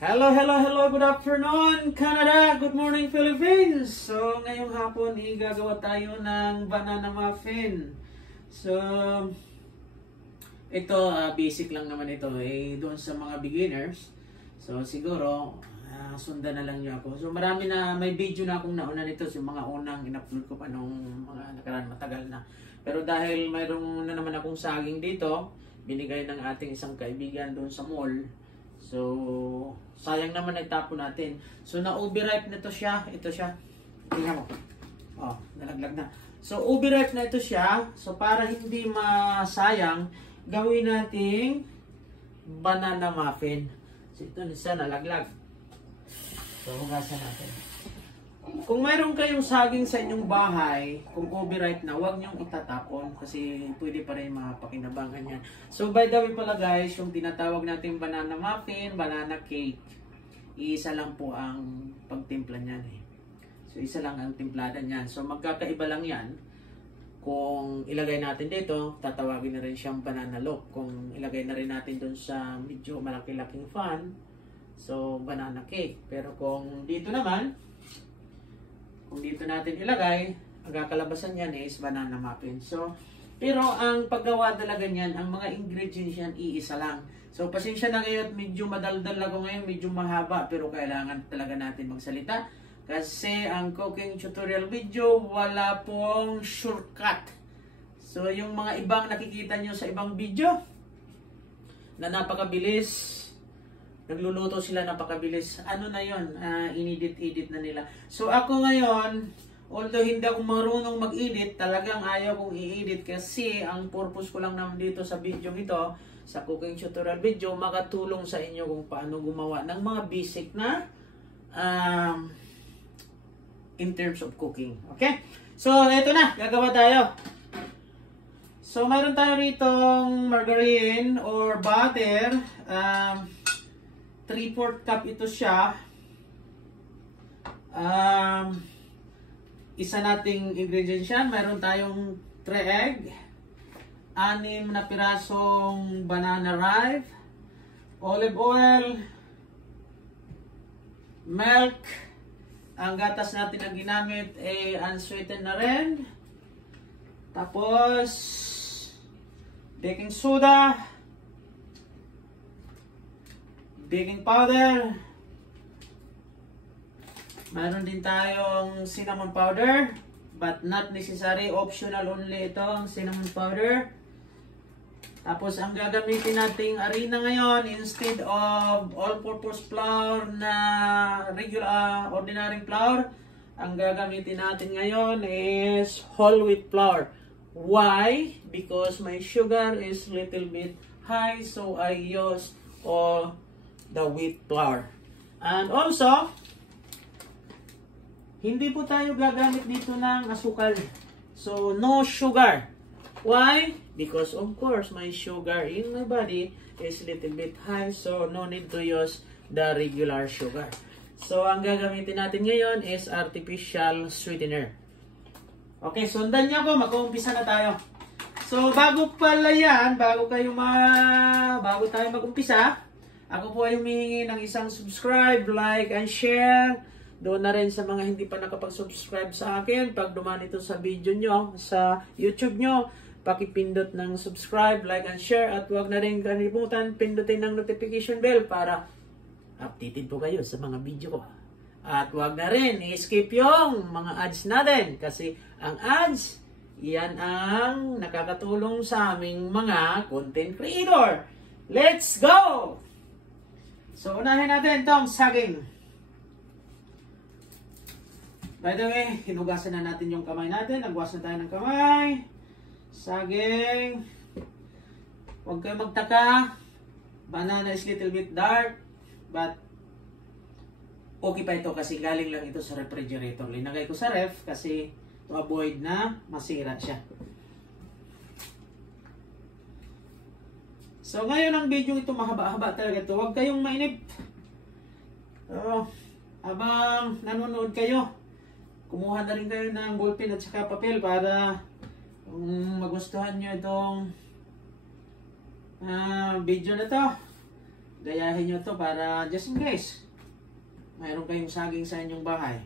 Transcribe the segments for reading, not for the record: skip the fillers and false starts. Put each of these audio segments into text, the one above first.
Hello, hello, hello, good afternoon Canada, good morning Philippines. So ngayong hapon gagawa tayo ng banana muffin. So ito basic lang naman ito doon sa mga beginners. So siguro sundan na lang niyo ako. So marami na, may video na akong nauna nito, yung mga unang in-upload ko pa nung mga nakaraan, matagal na. Pero dahil mayroong na naman akong saging dito, binigay ng ating isang kaibigan doon sa mall. So, sayang naman nagtapo natin. So, na-overripe na to siya. Ito siya. Tingnan mo. Oh, nalaglag na. So, overripe na ito siya. So, para hindi masayang, gawin nating banana muffin. So, ito nisa nalaglag. So, hugasan natin. Kung mayroon kayong saging sa inyong bahay, kung overripe na, huwag niyong itatapon kasi pwede pa rin mapakinabangan yan. So by the way pala guys, yung tinatawag natin banana muffin, banana cake, isa lang po ang pagtimpla niyan So isa lang ang timplada niyan. So magkakaiba lang yan. Kung ilagay natin dito, tatawagin na rin siyang banana loaf. Kung ilagay na rin natin dun sa medyo malaki-laking fan, so banana cake. Pero kung dito naman, kung dito natin ilagay, ang kakalabasan yan is banana muffin. So, pero ang paggawa talaga niyan, ang mga ingredients yan, iisa lang. So, pasensya na ngayon, medyo madaldal ako ngayon, medyo mahaba, pero kailangan talaga natin magsalita. Kasi ang cooking tutorial video, wala pong shortcut. So, yung mga ibang nakikita nyo sa ibang video, na napakabilis, nagluluto sila napakabilis. Ano na yun? Inedit-edit na nila. So ako ngayon, although hindi ako marunong mag-edit, talagang ayaw kong i-edit kasi ang purpose ko lang naman dito sa video ito, sa cooking tutorial video, makatulong sa inyo kung paano gumawa ng mga basic na in terms of cooking. Okay? So eto na, gagawa tayo. So mayroon tayo ritong margarine or butter. 3/4 cup ito siya. Isa nating ingredients yan. Mayroon tayong 3 egg, 6 na pirasong banana ripe, olive oil, milk. Ang gatas natin na ginamit ay unsweetened na rin. Tapos baking soda, baking powder. Mayroon din tayong cinnamon powder, but not necessary, optional only ito ang cinnamon powder. Tapos ang gagamitin nating harina ngayon, instead of all-purpose flour na regular ordinary flour, ang gagamitin natin ngayon is whole wheat flour. Why? Because my sugar is little bit high, so I use all the wheat flour. And also, hindi po tayo gagamit dito ng asukal. So, no sugar. Why? Because of course, my sugar in my body is little bit high. So, no need to use the regular sugar. So, ang gagamitin natin ngayon is artificial sweetener. Okay, sundan niyo ako. Mag-uumpisa na tayo. So, bago pala yan, bago tayo mag-umpisa, ako po ay humihingi ng isang subscribe, like, and share. Doon na rin sa mga hindi pa nakapag-subscribe sa akin. Pag dumaan ito sa video nyo, sa YouTube nyo, pakipindot ng subscribe, like, and share. At huwag na rin kalimutan, pindutin ng notification bell para updated po kayo sa mga video ko. At huwag na rin i-skip yung mga ads natin. Kasi ang ads, yan ang nakakatulong sa aming mga content creator. Let's go! So, unahin natin itong saging. By the way, hinugasan na natin yung kamay natin. Nagwas na tayo ng kamay. Saging. Huwag kayo magtaka. Banana is little bit dark. But, okay pa ito kasi galing lang ito sa refrigerator. Linagay ko sa ref kasi to avoid na masira siya. So, ngayon ang video ito, mahaba-haba talaga ito. Huwag kayong mainip. Habang nanonood kayo, kumuha na rin kayo ng ballpen at saka papel para kung magustuhan nyo itong video na to, gayahin nyo to para just in case mayroon kayong saging sa inyong bahay.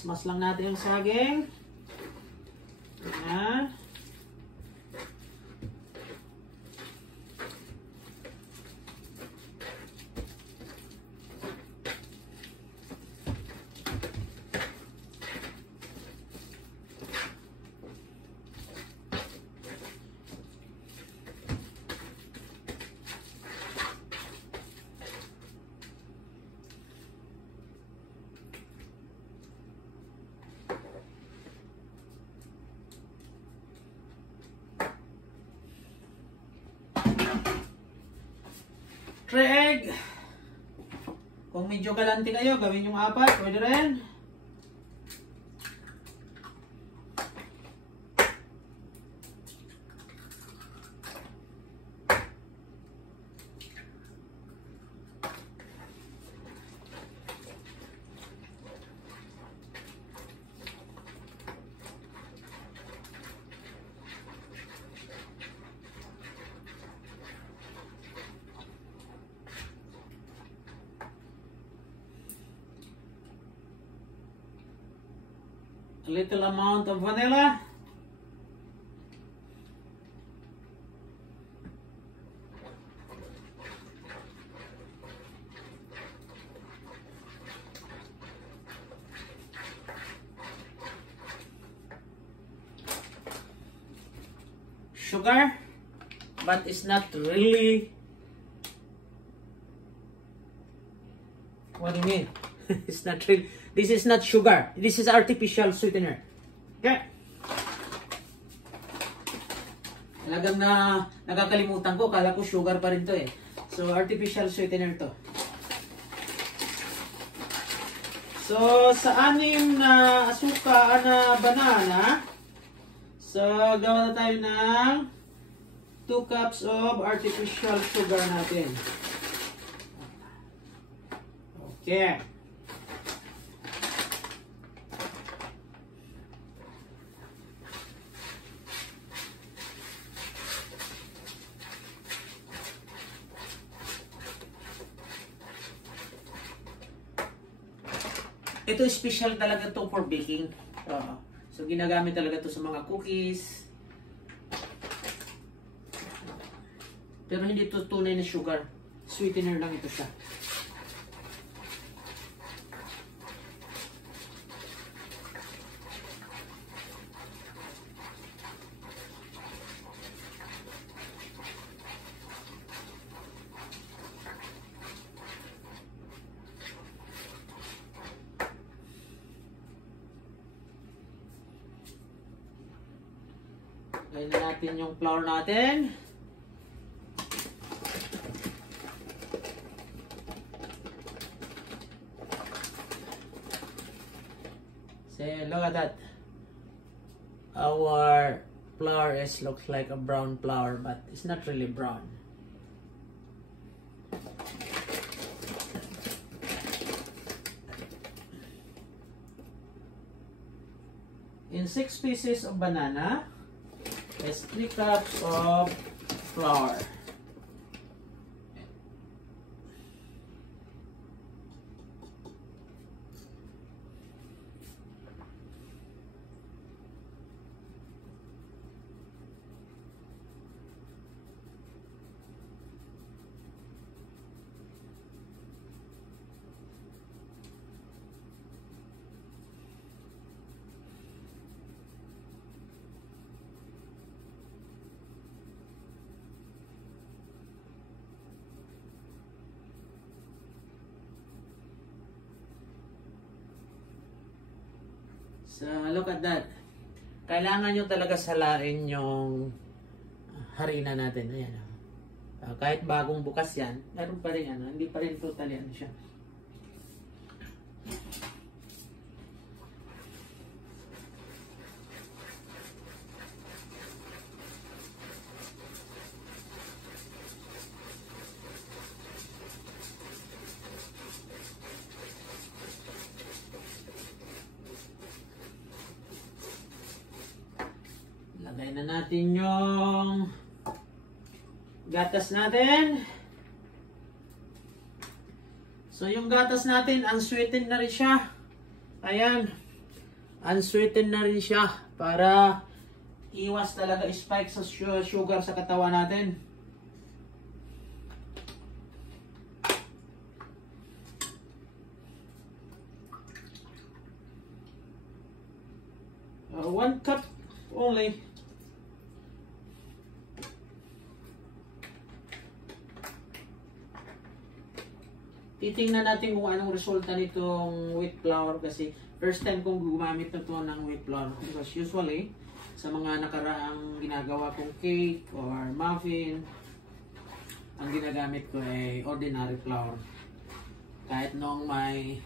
Mas lang natin yung saging. Ayan. Three egg. Kung medyo galante kayo, gawin yung 4. Pwede rin. A little amount of vanilla. Sugar, but it's not really. What do you mean? It's not real. This is not sugar. This is artificial sweetener. Okay. Talagang nakakalimutan ko. Kala ko sugar pa rin to eh. So, artificial sweetener to. So, sa 6 na asuka na banana, so, gawa na tayo ng 2 cups of artificial sugar natin. Okay. Ito special talaga to for baking. So ginagamit talaga to sa mga cookies. Pero hindi to tunay na sugar. Sweetener lang ito siya. Lagyan na natin yung flour natin. See, look at that. Our flour looks like a brown flour, but it's not really brown. In 6 pieces of banana, is 3 cups of flour. So, look at that. Kailangan nyo talaga salain yung harina natin. Ayan. Kahit bagong bukas yan, meron pa rin hindi pa rin totally siya. Lagay na natin yung gatas natin. So yung gatas natin, unsweetened na rin siya. Ayan. Unsweetened na rin siya para iwas talaga spike sa sugar sa katawan natin. One cup only. Titingnan natin kung anong resulta nitong wheat flour kasi first time kong gumamit na to ng wheat flour. Because usually, sa mga nakaraang ginagawa kong cake or muffin, ang ginagamit ko ay ordinary flour. Kahit noong may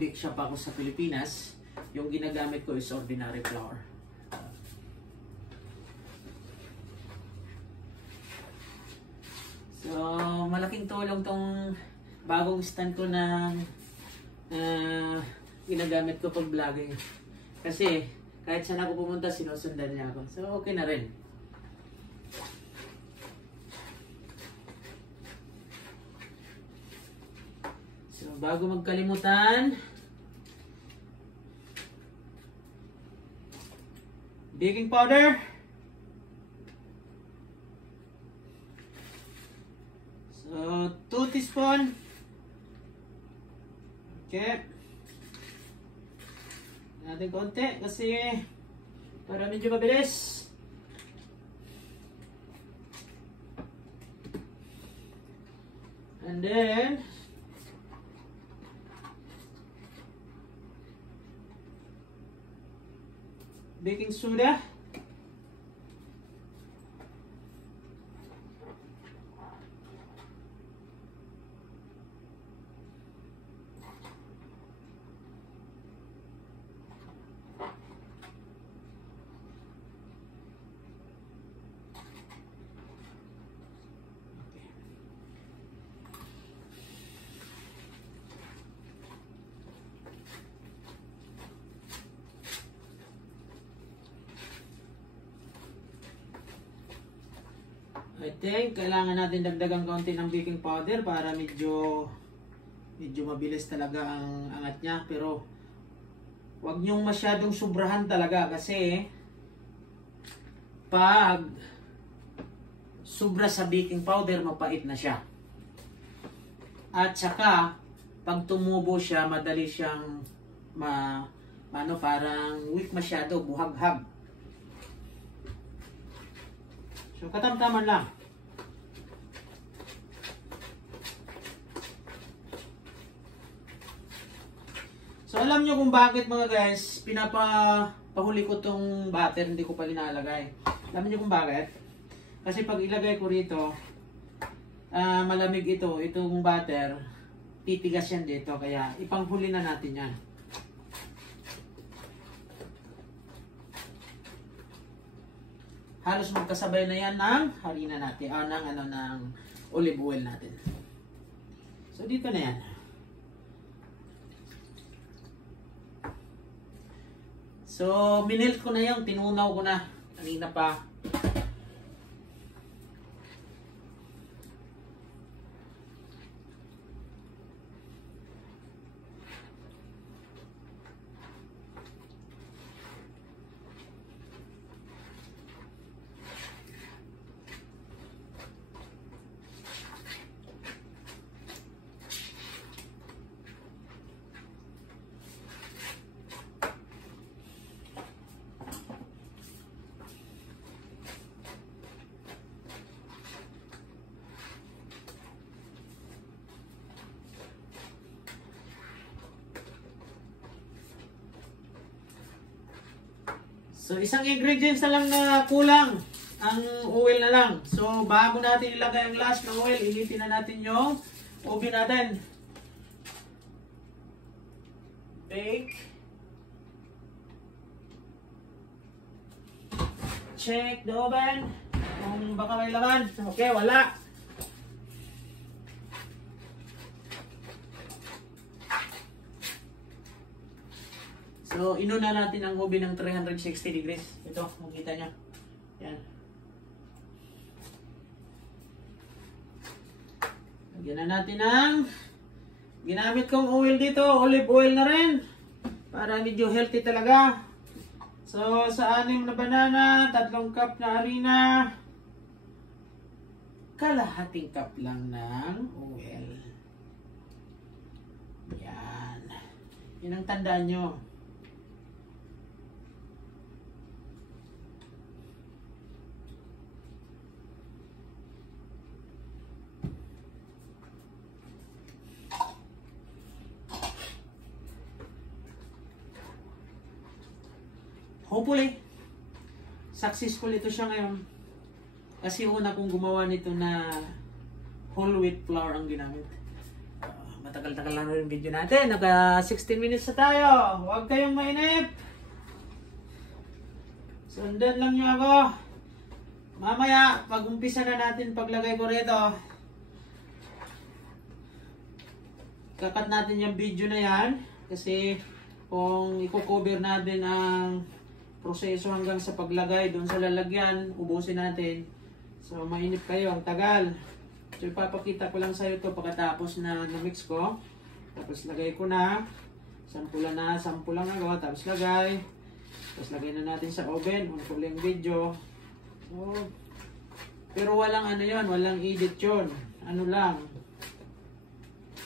bake shop ako sa Pilipinas, yung ginagamit ko is ordinary flour. So, malaking tulong tong bagong stand ko na ginagamit ko pag vlogging. Kasi, kahit saan ako pumunta, sinusundan niya ako. So, okay na rin. So, bago magkalimutan, baking powder. So, 2 teaspoon. Okay. Natin konti kasi para medyo mabilis. And then baking soda. I think kailangan natin dagdagan kaunti ng baking powder para medyo mabilis talaga ang angat niya, pero huwag niyong masyadong sobrahan talaga kasi pag sobra sa baking powder mapait na siya. At saka pag tumubo siya madali siyang parang weak masyado, buhaghag. So katamtaman lang. So alam nyo kung bakit mga guys, pinapahuli ko tong butter, hindi ko pa linalagay. Alam nyo kung bakit? Kasi pag ilagay ko rito, malamig itong butter, titigas yan dito, kaya ipanghuli na natin yan. Halos magkasabay na yan ng harina natin, ng olive oil natin. So dito na yan. So, minilt ko na yung tinunaw ko na. Kanina pa. So, isang ingredients na lang na kulang. Ang oil na lang. So, bago natin ilagay ang last na oil, initin na natin yung oven natin. Bake. Check the oven. Kung baka may laman. Okay, wala. So, So, inuna natin ang oven ng 360 degrees. Ito, makita nyo. Yan. Lagyan na natin ang ginamit kong oil dito. Olive oil na rin. Para medyo healthy talaga. So, sa 6 na banana, 3 cup na harina, kalahating cup lang ng oil. Yan. Yan ang tandaan nyo. Hopefully, successful ito siya ngayon. Kasi una kong gumawa nito na whole wheat flour ang ginamit. Matagal-tagal lang rin video natin. Naka 16 minutes na tayo. Huwag kayong mainip. Sundan lang nyo ako. Mamaya, pag-umpisa na natin paglagay ko rito, kakat natin yung video na yan. Kasi kung i-cover natin ang proseso hanggang sa paglagay doon sa lalagyan, ubusin natin. So, mainip kayo, ang tagal. So, ipapakita ko lang sa iyo ito pagkatapos na na-mix ko. Tapos, lagay ko na. Sampulan ako. Tapos, lagay. Tapos, lagay na natin sa oven. Ulit video. So, pero walang ano yon, walang edit yon. Ano lang.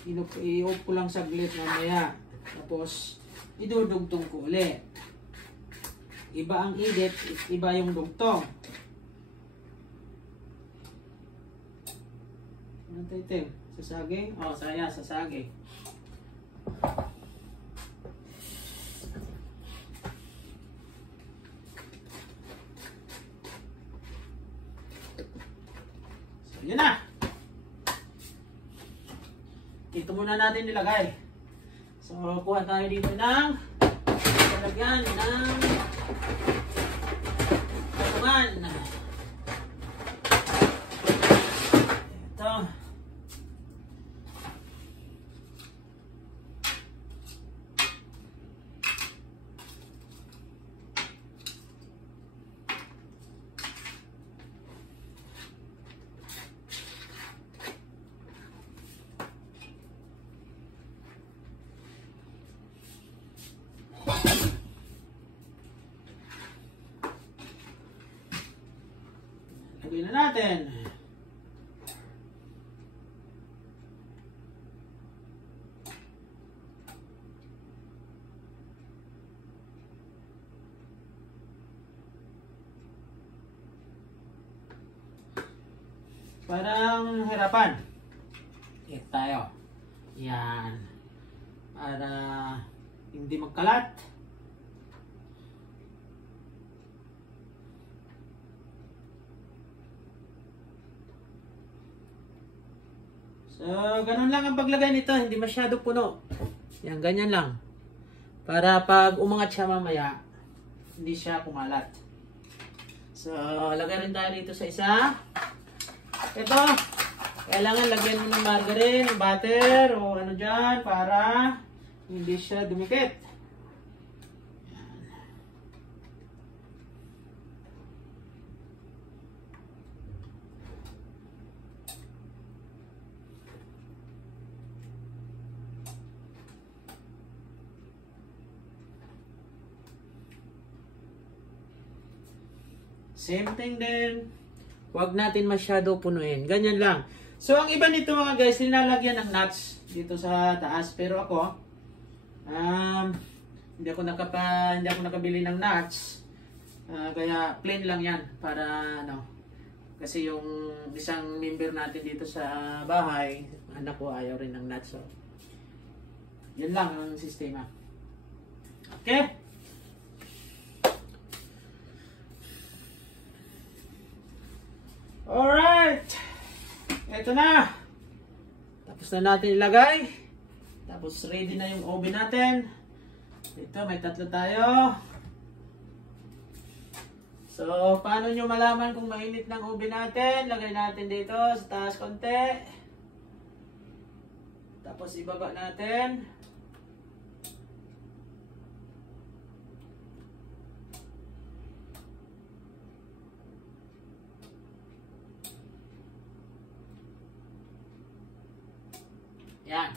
I-off ko lang saglit mamaya. Tapos, idudugtong ko ulit. Iba ang edit, iba yung dugtong. Ano title? Sasagi? Oh, sasagi. So, yun na. Ito muna natin nilagay. So, kuha tayo dito ng lalagyan ng patungan. Ito. Lagyan na natin. Parang hirapan. Hit tayo. Yan. Para hindi magkalat. So, ganun lang ang paglagay nito. Hindi masyado puno. Yan, ganyan lang. Para pag umangat siya mamaya, hindi siya kumalat. So, lagay rin tayo dito sa isa. Ito, kailangan lagyan mo ng margarine, butter, o ano dyan, para hindi siya dumikit. Same thing din. Huwag natin masyado punuin. Ganyan lang. So, ang iba nito mga guys, nilalagyan ng nuts dito sa taas. Pero ako, hindi ako nakabili ng nuts. Kaya plain lang yan. Para ano, kasi yung isang member natin dito sa bahay, anak ko ayaw rin ng nuts. So, yun lang ang sistema. Okay? Alright! Ito na! Tapos na natin ilagay. Tapos ready na yung oven natin. Ito, may 3 tayo. So, paano nyo malaman kung mainit ng oven natin? Lagay natin dito sa taas konti. Tapos ibaba natin. Yan.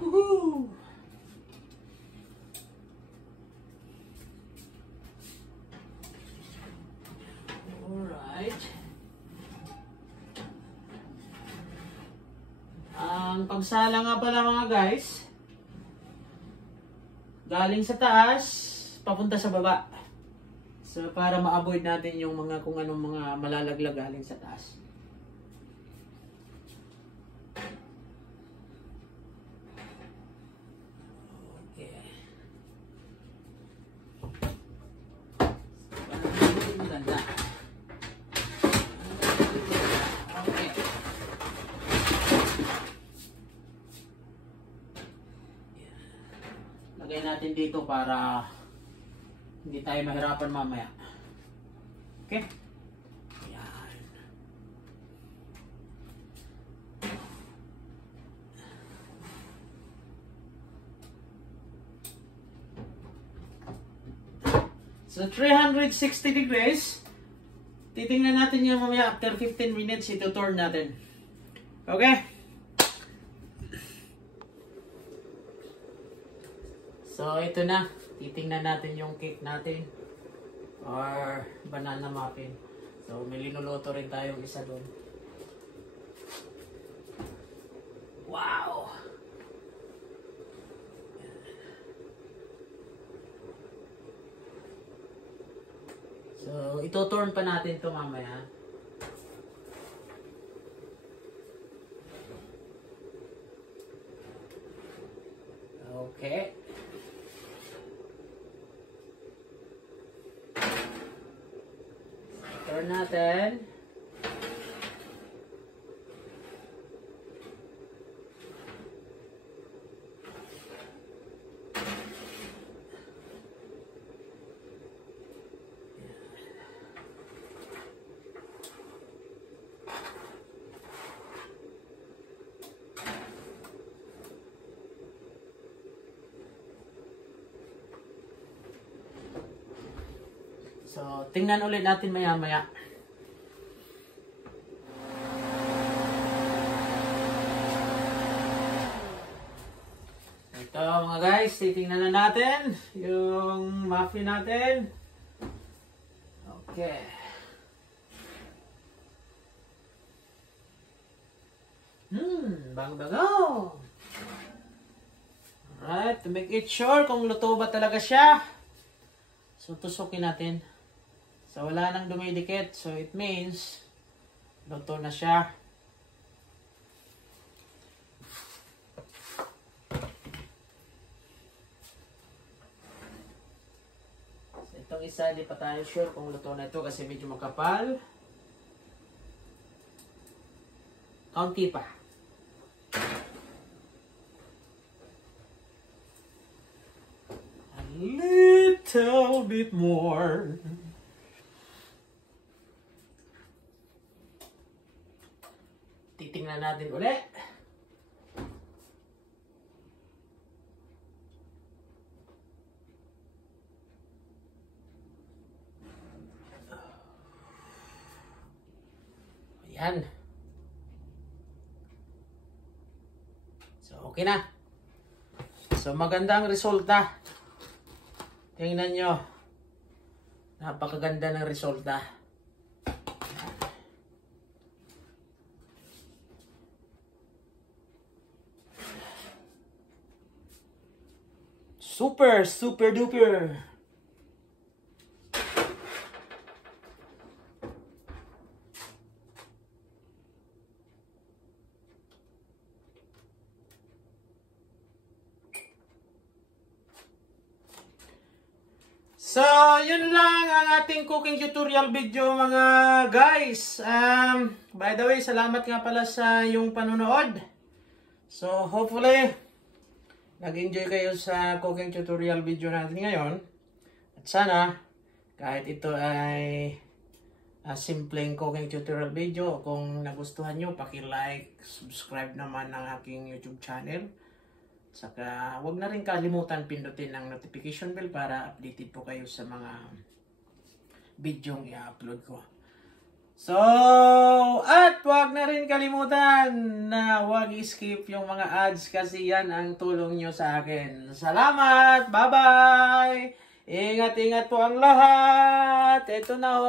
Woohoo! Alright. Ang pagsala nga pala mga guys, galing sa taas, papunta sa baba. So, para ma-avoid natin yung mga kung anong mga malalaglag galing sa taas. Okay. So, ganda. Okay. Lagay natin dito para hindi tayo mahirapan mamaya. Okay? Ayan. So, 360 degrees. Titingnan natin yung mamaya after 15 minutes, ito turn natin. Okay? So, ito na. Titingnan natin yung cake natin or banana muffin. So, may linuluto rin tayong isa doon. Wow! So, ito-turn pa natin to mamaya. Okay. Turn natin. So, tingnan ulit natin maya-maya. Ito mga guys, titingnan na natin yung muffin natin. Okay. Bang-bango! Alright, to make it sure kung luto ba talaga siya. So, tusukin natin. So, wala nang dumidikit. So, it means, luto na siya. So, itong isa, di pa tayo sure kung luto na ito kasi medyo makapal. Kaunti pa. A little bit more. Titingnan natin ulit. Ayan. So, okay na. So, maganda ang resulta. Tingnan nyo. Napakaganda ng resulta. Super, super duper. So, yun lang ang ating cooking tutorial video mga guys. By the way, salamat nga pala sa yung panonood. So, hopefully, nag-enjoy kayo sa cooking tutorial video natin ngayon. At sana, kahit ito ay simpleng cooking tutorial video, kung nagustuhan nyo, paki-like, subscribe naman ng aking YouTube channel. Saka, wag na rin kalimutan pindutin ang notification bell para updated po kayo sa mga video i-upload ko. So, at huwag na rin kalimutan na huwag skip yung mga ads kasi yan ang tulong nyo sa akin. Salamat! Bye-bye! Ingat-ingat po ang lahat! Ito na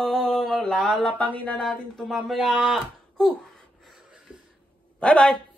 lalapangin na natin ito mamaya. Bye-bye!